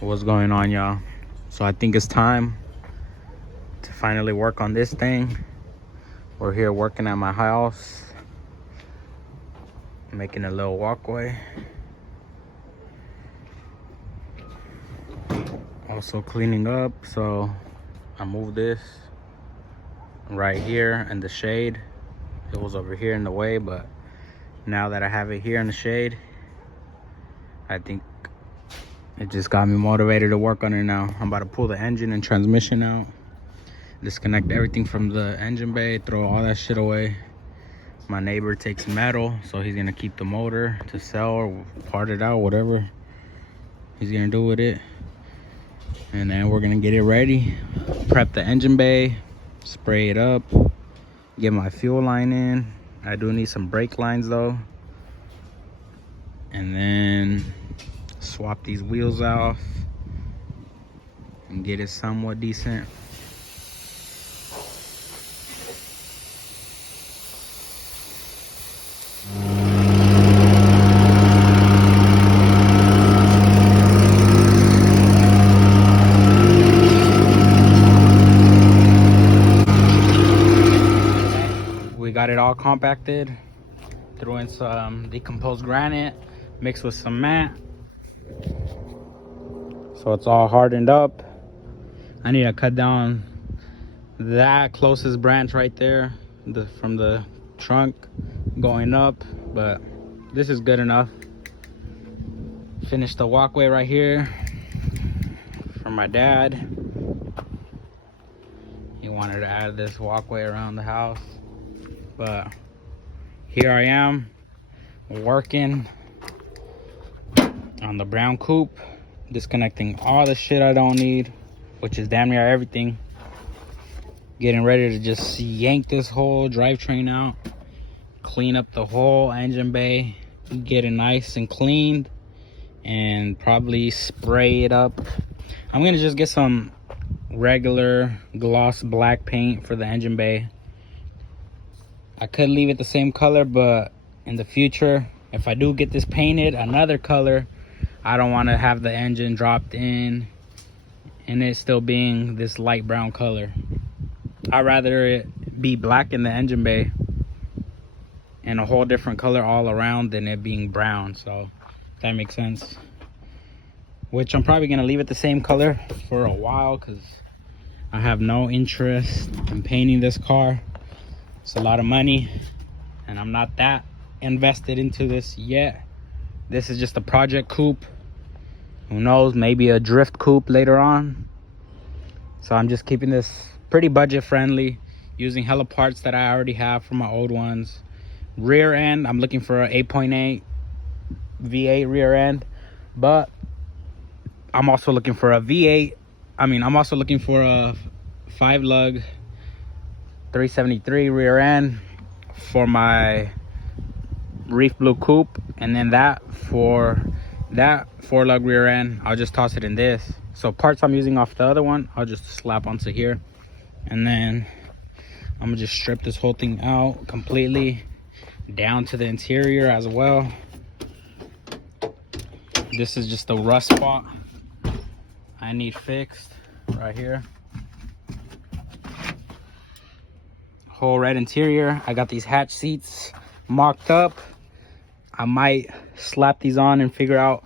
What's going on, y'all? So I think it's time to finally work on this thing. We're here working at my house, making a little walkway. Also cleaning up, so I moved this right here in the shade. It was over here in the way, but now that I have it here in the shade, I think it just got me motivated to work on it now. I'm about to pull the engine and transmission out, disconnect everything from the engine bay, throw all that shit away. My neighbor takes metal, so he's gonna keep the motor to sell or part it out, whatever he's gonna do with it. And then we're gonna get it ready, prep the engine bay, spray it up, get my fuel line in. I do need some brake lines though. And then swap these wheels off and get it somewhat decent. We got it all compacted, threw in some decomposed granite mixed with cement, so it's all hardened up. I need to cut down that closest branch right there, from the trunk going up, but this is good enough. Finished the walkway right here for my dad. He wanted to add this walkway around the house, but here I am working on the brown coupe, disconnecting all the shit I don't need, which is damn near everything. Getting ready to just yank this whole drivetrain out, clean up the whole engine bay, get it nice and cleaned, and probably spray it up. I'm gonna just get some regular gloss black paint for the engine bay. I could leave it the same color, but in the future, if I do get this painted another color, I don't want to have the engine dropped in and it still being this light brown color. I'd rather it be black in the engine bay and a whole different color all around than it being brown. So if that makes sense. Which I'm probably gonna leave it the same color for a while because I have no interest in painting this car. It's a lot of money and I'm not that invested into this yet. This is just a project coupe. Who knows, maybe a drift coupe later on. So I'm just keeping this pretty budget friendly, using hella parts that I already have from my old ones. Rear end, I'm looking for an 8.8 V8 rear end, but I'm also looking for a V8. I'm also looking for a 5-lug 373 rear end for my Reef Blue coupe, and then that for that 4-lug rear end, I'll just toss it in this. So parts I'm using off the other one, I'll just slap onto here, and then I'm gonna just strip this whole thing out completely down to the interior as well. This is just a rust spot I need fixed right here. Whole red interior. I got these hatch seats mocked up. I might slap these on and figure out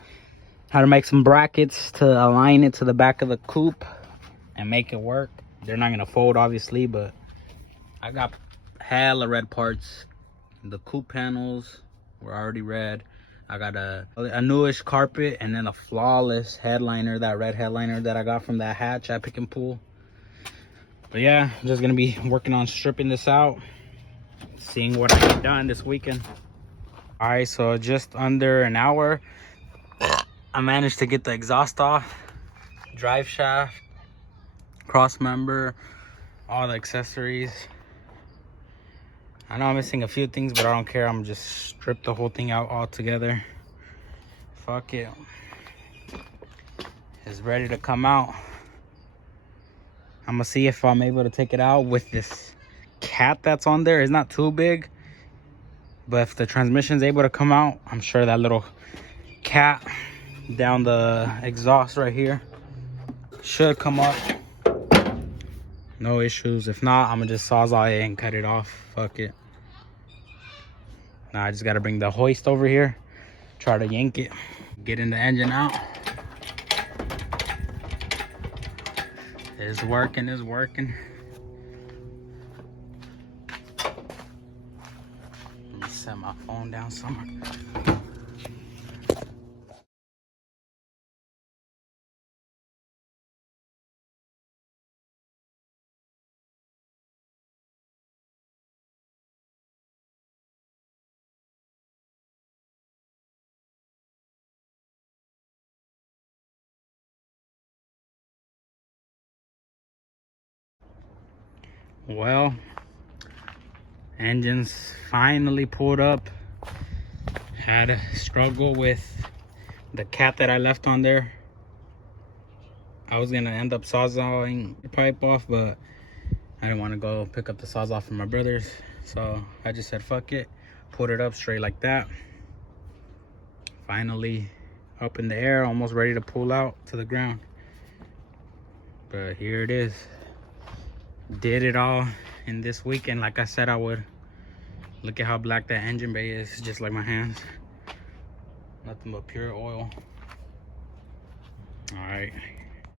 how to make some brackets to align it to the back of the coupe and make it work. They're not gonna fold obviously, but I got hella red parts. The coupe panels were already red. I got a newish carpet and then a flawless headliner, that red headliner that I got from that hatch at Pick and Pull. But yeah, I'm just gonna be working on stripping this out, seeing what I get done this weekend. All right, so just under an hour, I managed to get the exhaust off, drive shaft, cross member, all the accessories. I know I'm missing a few things, but I don't care. I'm just strip the whole thing out altogether. Fuck it. It's ready to come out. I'm gonna see if I'm able to take it out with this cat that's on there. It's not too big, but if the transmission's able to come out, I'm sure that little cat down the exhaust right here. Should come up. No issues. If not, I'm gonna just sawzall it and cut it off. Fuck it. Now I just gotta bring the hoist over here, try to yank it, getting the engine out. It's working, it's working. Let me set my phone down somewhere. Well, engines finally pulled up. Had a struggle with the cap that I left on there. I was gonna end up sawzalling the pipe off, but I didn't want to go pick up the sawzall from my brothers, so I just said fuck it, put it up straight like that. Finally up in the air, almost ready to pull out to the ground, but here it is. Did it all in this weekend like I said I would. Look at how black that engine bay is, just like my hands. Nothing but pure oil. All right.